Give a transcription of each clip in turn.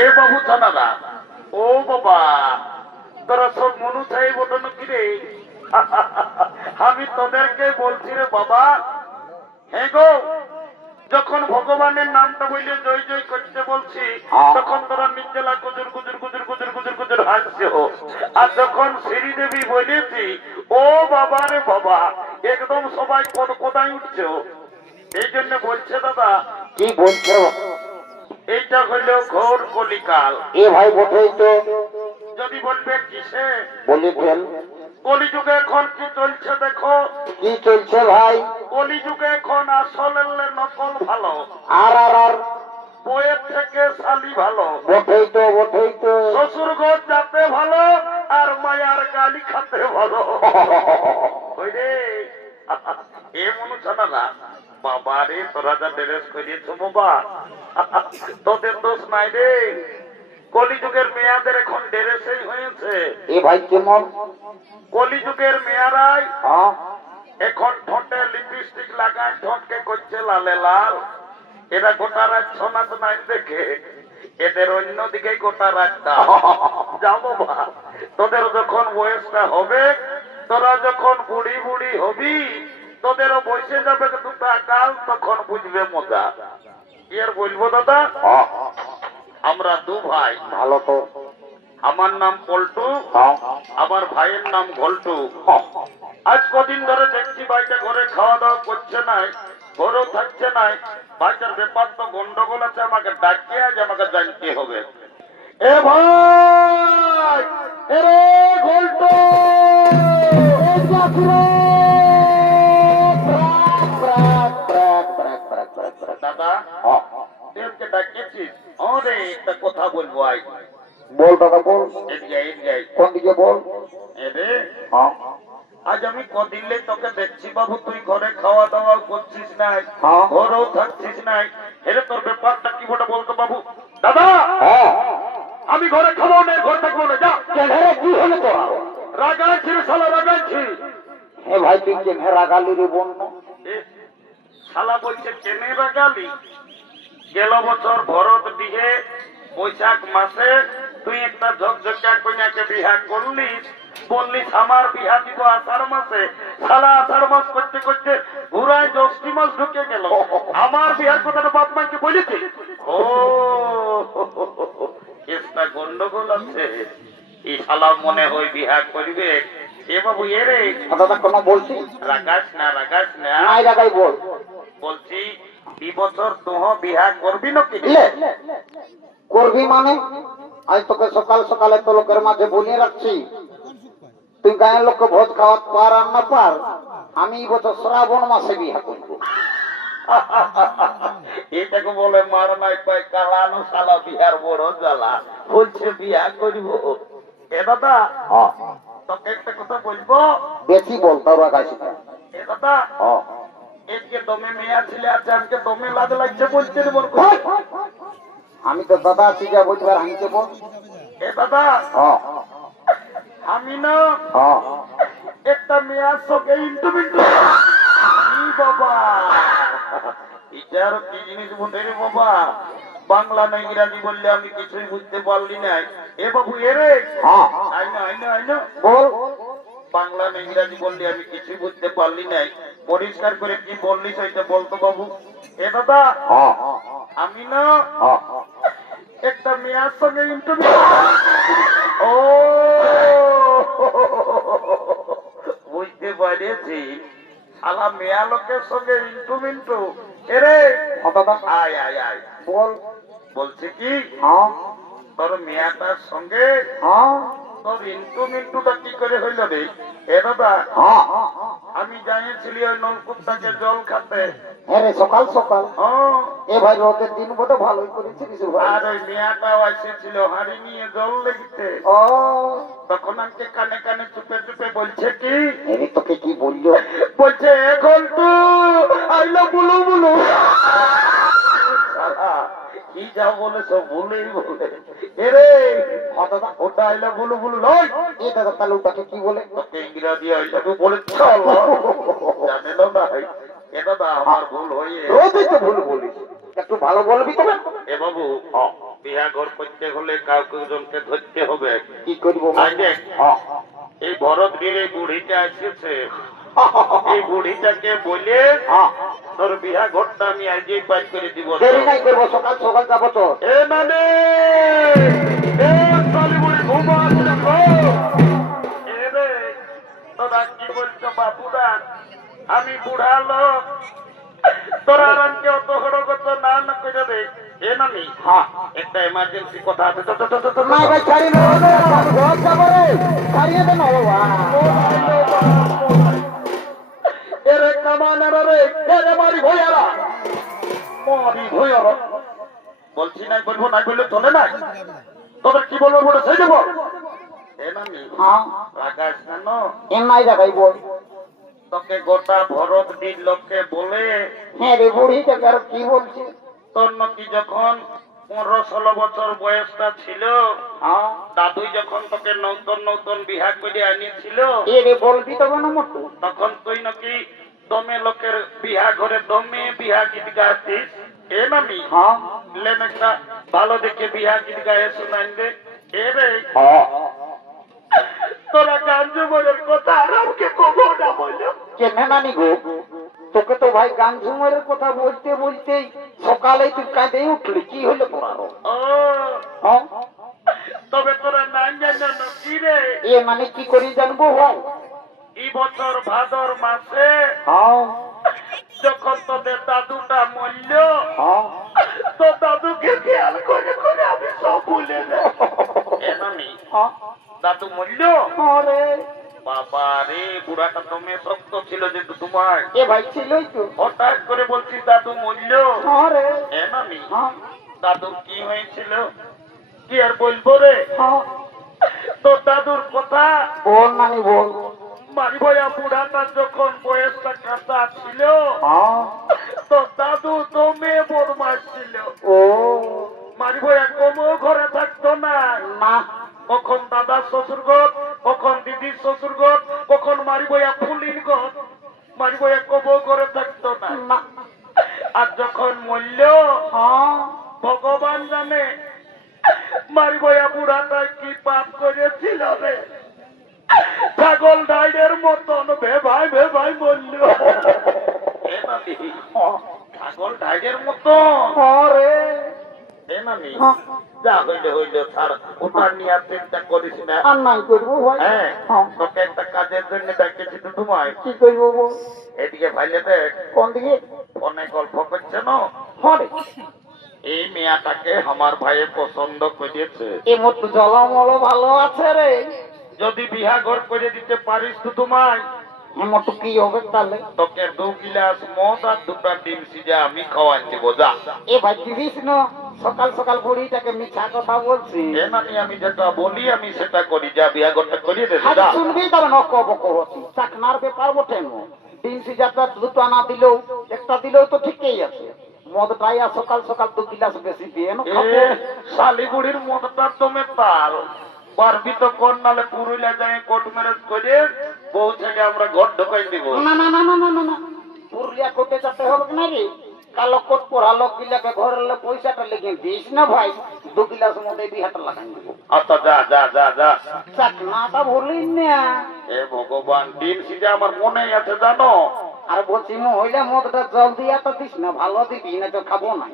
এ বাবু থানারা, ও বাবা, তোরা সব মনুষাই বটন কিরে? আমি তোদেরকে বলছি রে বাবা, হ্যাঁ গো, যখন ভগবানের নামটা বললে জয় জয় করতে বলছি, তখন তোরা নিচেলা গুজুর গুজুর গুজুর গুজুর গুজুর গুজুর হাসছে। আর যখন শ্রীদেবী বলেছি, ও বাবা রে বাবা, একদম সবাই কোথায় উঠছে। এই জন্য বলছে দাদা। কি বলছো? এইটা হইল ঘোর কলিকাল। এ ভাই বটেই তো। যদি বলবে কিসে, বলি ফেল। কলিযুগে এখন কি চলছে দেখো। কি চলছে ভাই? কলিযুগে এখন আসলের নকল ভালো, আর আর আর বইয়ের থেকে শালি ভালো। বটেই তো, বটেই তো। শ্বশুর ঘর যাতে ভালো আর মায়ার গালি খাতে ভালো। ওই রে, এ মনুষ্যরা বাবা রে, তোরা যা ড্রেস করিয়েছ বাবা, তোদের দোষ নাই রে। কলিযুগের মেয়াদের এখন ড্রেসই হয়েছে। এ ভাই কেমন? কলিযুগের মেয়ারাই এখন ঠোঁটে লিপস্টিক লাগায়, ঠোঁটকে করছে লালে লাল। এরা গোটা রাত ছনাচ নাই দেখে, এদের অন্যদিকে গোটা রাতটা যাবো বা। তোদের যখন বয়সটা হবে, তোরা যখন বুড়ি বুড়ি হবি, তোদেরও বসে যাবে দুটা কাল, তখন বুঝবে মজা। কি আর বলবো দাদা, আমরা দু ভাই। ভালো তো। আমার নাম পল্টু, আমার ভাইয়ের নাম ঘল্টু। আজ কদিন ধরে দেখছি ভাইটা ঘরে খাওয়া দাওয়া করছে নাই, ঘরেও থাকছে নাই। ভাইটার ব্যাপার তো গন্ডগোল আছে, আমাকে ডাকিয়ে আজ আমাকে জানতে হবে। এ ভাই, এ রে ঘল্টু, দাদা তুই ডাকিয়েছিস? অরে একটা কথা বলবো, আই বল দাদা বল। কোন দিকে বল? আজ আমি কদিনলে তোকে দেখছি বাবু, তুই ঘরে খাওয়া দাওয়া করছিস নাই, ঘরেও থাকছিস নাই। এরে তোর ব্যাপারটা কি বটে বলতো বাবু? দাদা আমি ঘরে খাবো না, ঘর থাকবো না, যা। কি হলো তো? রাগাচ্ছি রে শালা, রাগাচ্ছি। হে ভাই তুই কেন রাগালি রে বোন? শালা বলছে কেনে রাগালি? গেল বছর ভরত দিহে বৈশাখ মাসে তুই একটা ঝকঝকিয়া কন্যাকে বিহা করলিস, বললিস আমার বিহা দিব আষাঢ় মাসে। শালা আষাঢ় মাস করতে করতে ঘুরায় জ্যৈষ্ঠ মাস ঢুকে গেল। আমার বিহার কথাটা বাপ মাকে বলেছি। ও কেসটা গন্ডগোল আছে। এই শালা মনে হয় বিহা করবে। এ বাবু এ রে দাদা কোনো বলছি? রাগাস না, রাগাস না। নাই রাগাই বল। বলছি এই বছর তুহ বিহা করবি নাকি? করবি মানে? আজ তোকে সকাল সকালে তো লোকের মাঝে বলিয়ে রাখছি, তুই গায়ের লোককে ভোজ খাওয়াতে পার আর না পার, আমি এই বছর শ্রাবণ মাসে বিহা করবো। এটাকে বলে মার নাই পাই কালানো শালা, বিহার বড় জ্বালা। বলছে বিয়া করব। এ দাদা তোকে একটা কথা বলবো। বেশি বল, তাও রাখাইছি। এ দাদা একে দমে মেয়া ছিলে আছে, আমাকে দমে লাজ লাগছে বলছে রে বল। আমি তো দাদা আছি, যা বলবার হাইতে বল। এ দাদা আমি না একটা মেয়ার সঙ্গে ইন্টুমিন্টু। বাবা এটার কি জিনিস বলতে রে বাবা? বাংলা না ইংরাজি বললে আমি কিছুই বুঝতে পারলি না। এ বাবু এ রে আইনা বল। বাংলা না ইংরাজি বললে আমি কিছুই বুঝতে পারলি না। পরিষ্কার করে কি বললি সেটা বলতো বাবু। এ দাদা আমি না একটা মেয়ার সঙ্গে ইন্টারভিউ। ও বুঝতে পারছি, শালা মেয়া লোকের সঙ্গে ইন্টু। এরে আয় আয় আয় বল। বলছি কি তোর মেয়াটার সঙ্গে তোর ইন্টুটা কি করে হইল রে? এ দাদা আমি জানিয়েছিলি ওই নলকূপটাকে জল খাতে। হ্যাঁ রে, সকাল সকাল। এ ভাই রোদের দিন বটে, ভালোই করেছে কিছু। আর ওই মেয়াটাও এসেছিল হাড়ি নিয়ে জল লেগতে। তখন আমাকে কানে কানে চুপে চুপে বলছে কি, তোকে কি বললো? বলছে এখন তো আইলো বুলু বুলু। কি যা বলে সব ভুলেই বলে। এরে ওটা আইলো বুলু বুলু নয়। এ দাদা তাহলে ওটাকে কি বলে? তোকে ইংরাজি আইলাকে বলে জানে না ভাই। এ দাদা আমার ভুল হয়ে রোজই তো ভুল বলিস, একটু ভালো বলবি তবে। এ বাবু বিয়া ঘর করতে হলে কাউকে জনকে ধরতে হবে। কি করবো আই দেখ, এই ভরতগির এই বুড়িটা এসেছে, এই বুড়িটাকে বলে তোর বিয়া ঘরটা আমি আজই পাই করে দিব। দেরি নাই করবো, সকাল সকাল যাবো তো। এ মানে এ শালি বুড়ি ঘুমা গো। এ রে তোরা কি বলছো বাপুরা, আমি বুড়া লোক, তোরা রানকে অত হড়গত না না করে দে। এ নামি একটা এমার্জেন্সি কথা আছে, নাই ভাই ছাড়ি না, ঘর যাবো রে, ছাড়িয়ে দে না বাবা। এরে কামানের রে, এরে মারি ভয়ারা, মারি ভয়ারা। বলছি নাই বলবো, নাই বললে চলে নাই। তোদের কি বলবো বলে সেই দেবো। এ নামি রাগাস কেন? এম নাই দেখাই বল। তোকে গোটা ভরত দিন লোককে বলে, হ্যাঁ রে বুড়িটাকে আর কি বলছে? তোর নাকি যখন 15-16 বছর বয়সটা ছিল, দাদুই যখন তোকে নতুন নতুন বিহা করে আনিয়েছিল, এ রে বলবি তবে না মতো। তখন তুই নাকি দমে লোকের বিহা ঘরে দমে বিহা গীত গাইছিস। এ নামি লেন একটা ভালো দেখে বিহা গীত গায়ে শোনাই দে। এ রে তোরা গান জুমরের কথা আর আমাকে কবো না বললো। কেনে নানি গো, তোকে তো ভাই গান ঝুমারের কথা বলতে বলতেই সকালে তুই কাঁদে উঠলি, কি হলো তোমার? ও তবে তোরা নাই জানো কি রে? এ মানে কি করি জানবো ভাই? এই বছর ভাদর মাসে যখন তোদের দাদুটা মরল, তো দাদুকে খেয়াল করে করে আমি সব ভুলে যাই। দাদু মরল, বাবা রে বুড়াটা তুমি শক্ত ছিল যে তোমার। এ ভাই ছিলই তো। হঠাৎ করে বলছি দাদু মরল। এ নামি দাদুর কি হয়েছিল কি আর বলবো রে। তো দাদুর কথা বল নানি বল। মারি ভয়া বুড়াটা যখন বয়সটা কাঁচা ছিল, তো দাদু দমে বদমাস ছিল। ও মারি ভয়া কমও ঘরে থাকতো না। কখন দাদার শ্বশুর ঘর, কখন দিদির শ্বশুর ঘর, কখন মারি ভয়া ফুলির ঘর, মারি ভয়া কমও ঘরে থাকতো না। আর যখন মরল, ভগবান জানে মারি ভয়া বুড়াটা কি পাপ করেছিল রে। ছাগল ডাইডের মতন ভেভাই ভেভাই বলল। ছাগল ডাইডের মতন এ নামি যা হইলে হইলে ছাড়, ওটা নিয়ে চিন্তা করিস না। আর নাই করবো ভাই। হ্যাঁ তোকে একটা কাজের জন্য ডাকেছি তো তোমায়। কি করবো বল? এদিকে ভাইলে দেখ। কোন দিকে? অনেক গল্প করছে না। এই মেয়াটাকে আমার ভাইয়ে পছন্দ করেছে। এ মতো জলমল ভালো আছে রে। যদি বিহা ঘর করে দিতে পারিস তো তোমায়, এমতো কি হবে তাহলে? তোকে 2 গিলাস মদ আর 2টা ডিম সিজা আমি খাওয়াই দিব। যা এ ভাই দিবিস না, সকাল সকাল বুড়িটাকে মিথ্যা কথা বলছি। এ নানি আমি যেটা বলি আমি সেটা করি। যা বিয়া ঘরটা করিয়ে দে। আজ শুনবি তবে নক বক হতি। চাকনার ব্যাপার বটে না। ডিম সিজাটা 2টা না দিলেও একটা দিলেও তো ঠিকই আছে। মদটাই আর সকাল সকাল 2 গিলাস বেশি দিয়ে না খাবো। শালিগুড়ির মদটা তুমি তাল পারবি তো কোন, নালে পুরুলিয়া যায় কোর্ট ম্যারেজ করে বউ থেকে আমরা ঘর ঢোকাই দিব। না না না না না না না, পুরুলিয়া কোর্টে যেতে হবে না রে। কালো কোট পরা লোক গিলাকে ঘরের পয়সাটা লেগে দিস না ভাই, 2 গিলাস মধ্যে বিহাটা লাগাই দিব। আচ্ছা যা যা যা যা। চাকনাটা বলিস না। এ ভগবান, ডিম সিজা আমার মনে আছে জানো। আর বলছি মহিলা মদটা জল দিয়া তো দিস না, ভালো দিবি না তো খাবো না।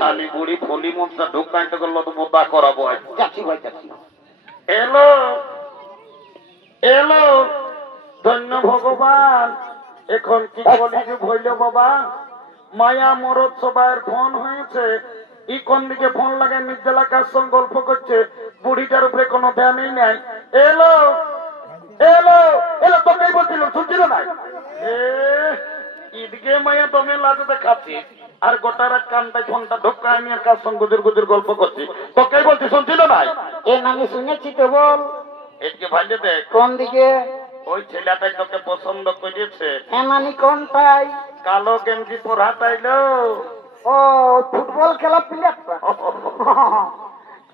শালিগুড়ি ফলি মদটা ঢোকাইতে গেল তো বোধা করাবো। যাচ্ছি ভাই যাচ্ছি। এলো এলো, ধন্য ভগবান। এখন কি কলিযুগ হইল বাবা। মায়া মরদ সবার ফোন হয়েছে। ই কোন দিকে ফোন লাগায় নির্জলা কার সঙ্গে গল্প করছে, বুড়িটার উপরে কোনো ধ্যানই নাই। এলো এলো এলো, তোকেই বলছিল শুনছিল না। ঈদকে মায়া দমে লাজতে খাচ্ছি আর গোটা রাত কানটায় ফোনটা ঢোকা আমি আর কার সঙ্গে গুজুর গুজুর গল্প করছি। তোকেই বলছি শুনছিল না। এ নামি শুনেছি তো বল। এদিকে ভাইলে দেখ। কোন দিকে? ওই ছেলেটাই তোকে পছন্দ করেছে। হ্যাঁ নানি কোনটাই? কালো গেঞ্জি পরা তাইলো। ও ফুটবল খেলা প্লেয়ারটা।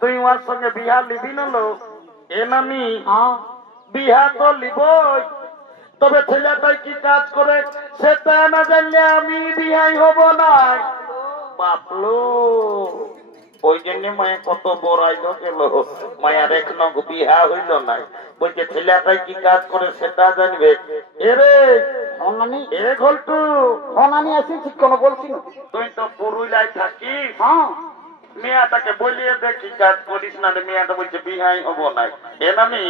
তুই ওর সঙ্গে বিহা লিবি না লো? এ নামি বিহা তো লিবই, তবে ছেলেটাই কি কাজ করে সেটা না জানলে আমি বিহাই হব না। বাপলো ওই জন্য মায়া কত বড়াইলো গেল, মায়ার এখনো বিহা হইল নাই। বলছে ছেলেটাই কি কাজ করে সেটা জানবে। এরে অনানি এ ঘল্টু, অনানি আছি ঠিক কোনো বলছি না। তুই তো পুরুলিয়ায় থাকিস, হ্যাঁ মেয়াটাকে বলিয়ে দেখি কাজ করিস না। মেয়াটা বলছে বিহাই হব নাই। এ নামি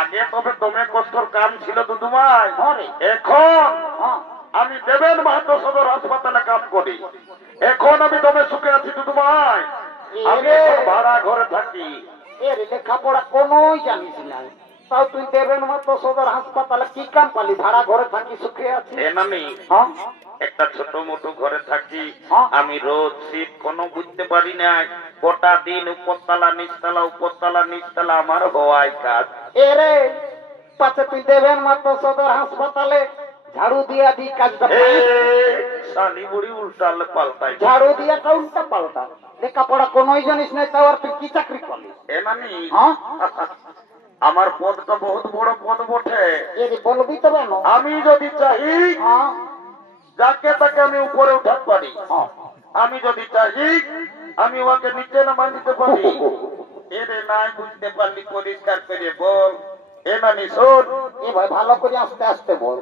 আগে তবে তুমি কষ্টর কাম ছিল দুদুমাই, হরে এখন হ্যাঁ আমি দেবেন মাহাতো সদর হাসপাতালে কাম করি। এখন আমি তবে সুখে আছি দুদুমাই। আমি এখন ভাড়া ঘরে থাকি। এর লেখাপড়া কোনোই জানিস নাই, তাও তুই দেবেন মাত্র সদর হাসপাতালে কি কাম পালি? ভাড়া ঘরে থাকি সুখে আছি। এ নামি হ্যাঁ একটা ছোট মোটো ঘরে থাকি। হ্যাঁ। আমি রোজ শীত কোনো বুঝতে পারি নাই। গোটা দিন উপরতলা নিচতলা উপরতলা নিচতলা আমার হওয়াই কাজ। এরে পাছে তুই দেবেন মাত্র সদর হাসপাতালে ঝাড়ু দিয়া দি কাজটা এ পারিস? শালি বুড়ি উল্টাল পাল্টাই। ঝাড়ু দিয়া কাউন্টা পাল্টা, লেখাপড়া কোনোই জানিস নাই, তাও আর তুই কি চাকরি করলি? এ নামি হ্যাঁ আমার পদটা বহুত বড় পদ বটে। এরে বলবি তো কেন? আমি যদি চাই হ্যাঁ যাকে তাকে আমি উপরে উঠাতে পারি। হ্যাঁ। আমি যদি চাই আমি ওকে নিচে নামাই দিতে পারি। এরে নাই বুঝতে পারলি পরিষ্কার করে বল। এ নামি শোন, এ ভাই ভালো করে আস্তে আস্তে বল।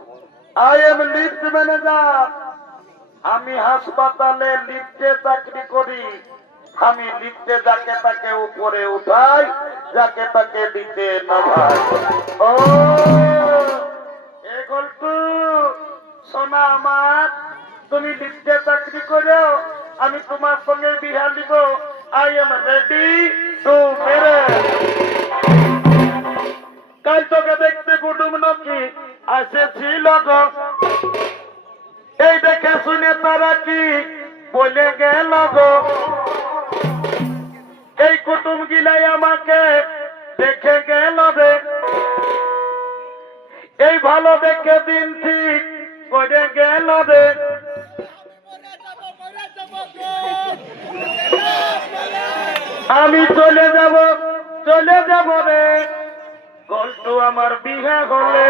I am lift manager. আমি হাসপাতালে লিফটে চাকরি করি। আমি লিফটে যাকে তাকে উপরে উঠাই, যাকে তাকে দিতে নামাই। ও এ গল্টু সোনা আমার, তুমি লিফটে চাকরি করো, আমি তোমার সঙ্গে বিহা দিব। I am ready to marriage. কাল তোকে দেখতে কুটুম নাকি আসেছিল গো, এই দেখে শুনে তারা কি বলে গেল গো। এই কুটুম গিলাই আমাকে দেখে গেল রে, এই ভালো দেখে দিন ঠিক করে গেল রে। আমি চলে যাব রে গল্টু আমার বিহা হলে।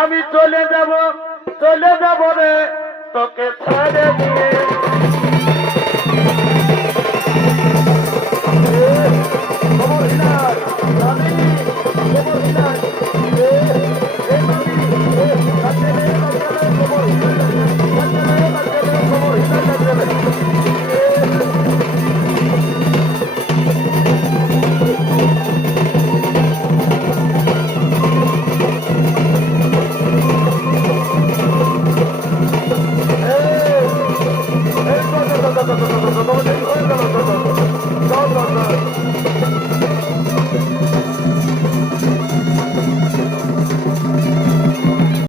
আমি চলে যাব রে তোকে ছেড়ে দিয়ে।